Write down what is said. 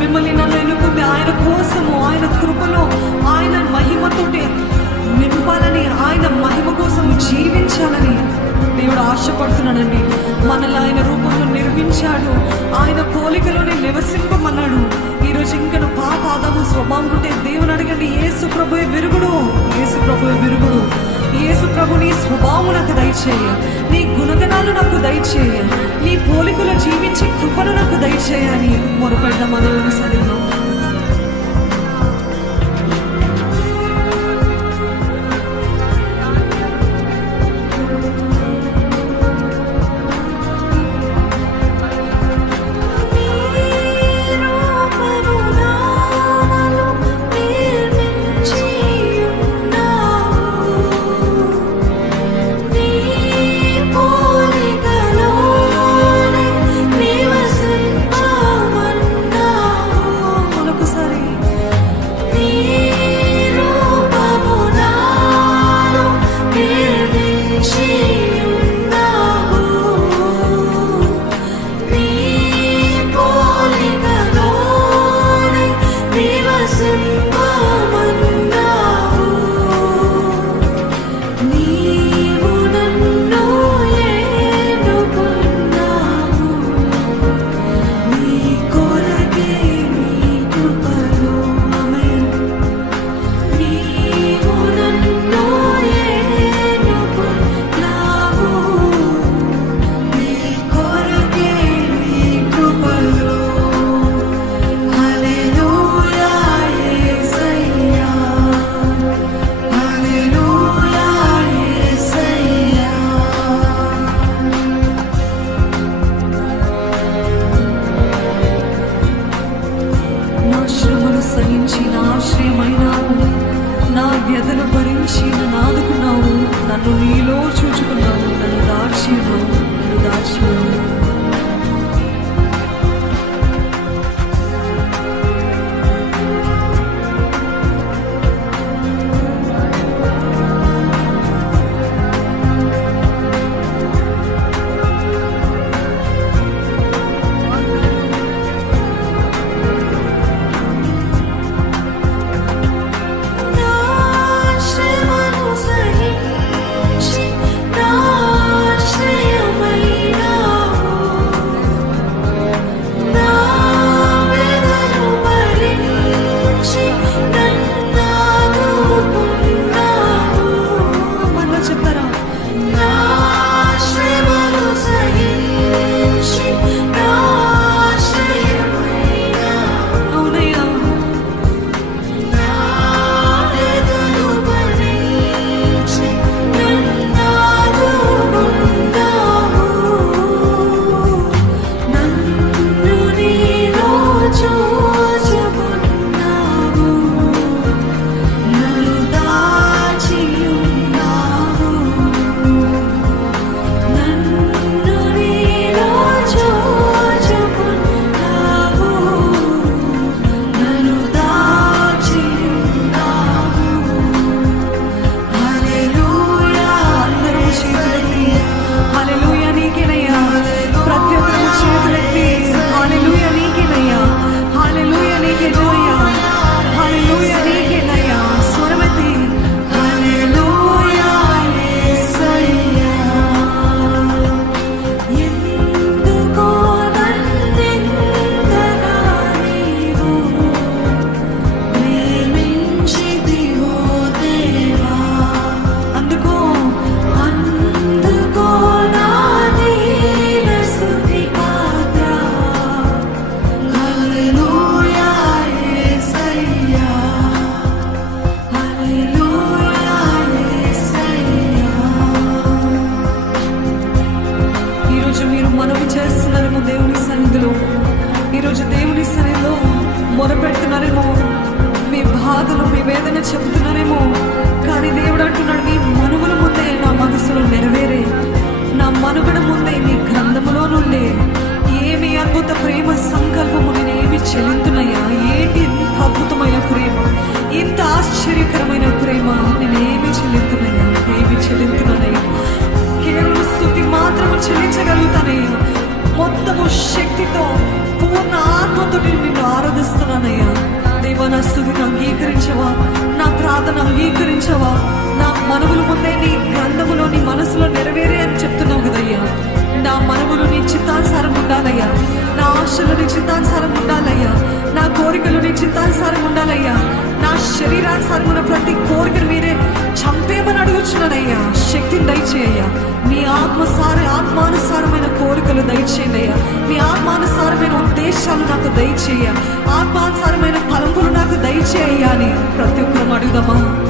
మిమ్మల్ని నన్ను ఎన్నుకుంది ఆయన కోసము, ఆయన కృపలో ఆయన మహిమతోటి నింపాలని, ఆయన మహిమ కోసం జీవించాలని దేవుడు ఆశపడుతున్నాడండి. మనల్ని ఆయన రూపంలో నిర్మించాడు, ఆయన పోలికలోనే నివసింపమన్నాడు. ఈరోజు ఇంకను పాత ఆదాము స్వభావం ఉంటే దేవుని అడగండి, యేసు ప్రభువే విరుగుడు, యేసు ప్రభువే విరుగుడు. యేసు ప్రభు నీ స్వభావం నాకు దయచేయ, నీ గుణగణాలు నాకు దయచేయ, నీ పోలికలో జీవించే కృపను నాకు దయచేయ అని మొరపెడదాం దేవుని సన్నిధిలో. నన్ను నీలో చూచుకున్నావు, నన్ను దాచినావు, నన్ను దాచినావు. ఈరోజు దేవుని సన్నిధిలో మొరపెడుతున్నారేమో, మీ బాధలు మీ వేదన చెబుతున్నారేమో, కానీ దేవుడు అంటున్నాడు, మీ మనుగడ ముందే నా మనసులో నెరవేరే, నా మనుగడ ముందే మీ గ్రంథములో నుండే ఏమి అద్భుత ప్రేమ సంకల్పము నేనేమి చెల్లిందునయ్యా. ఏంటి ఇంత అద్భుతమైన ప్రేమ, ఇంత ఆశ్చర్యకరమైన ప్రేమ నేనేమి చెల్లిందునయ్యా, ఏమి చెల్లిందునయ్యా. కేవలం స్తుతి మాత్రము చెల్లించగలుగుతానయ్యా. మొత్తము శక్తితో పూర్ణ ఆత్మతో నిన్ను ఆరాధిస్తాను. నా స్తుతిని అంగీకరించవా? నా ప్రార్థన అంగీకరించవా? నా మనవులు ముందే నీ గ్రంథములో నీ మనసులో నెరవేరే అని చెప్తున్నావు కదయ్యా. నా మనవులు నీ చిత్తానుసారం ఉండాలయ్యా. నా ఆశలు నీ చిత్తానుసారం ఉండాలయ్యా. నా కోరికలు నీ చిత్తానుసారం ఉండాలయ్యా. నా శరీరానుసారమున ప్రతి కోరికను మీరే చంపేమని అడుగుచున్నానయ్యా. శక్తిని దయచేయ్యా. నీ ఆత్మానుసారమైన కోరికలు దయచేయండి అయ్యా. నీ ఆత్మానుసారమైన ఉద్దేశాలు నాకు దయచేయ. ఆత్మానుసారమైన తలంపులు నాకు దయచేయ్యా అని ప్రతి ఒక్కరు అడుగుదామా?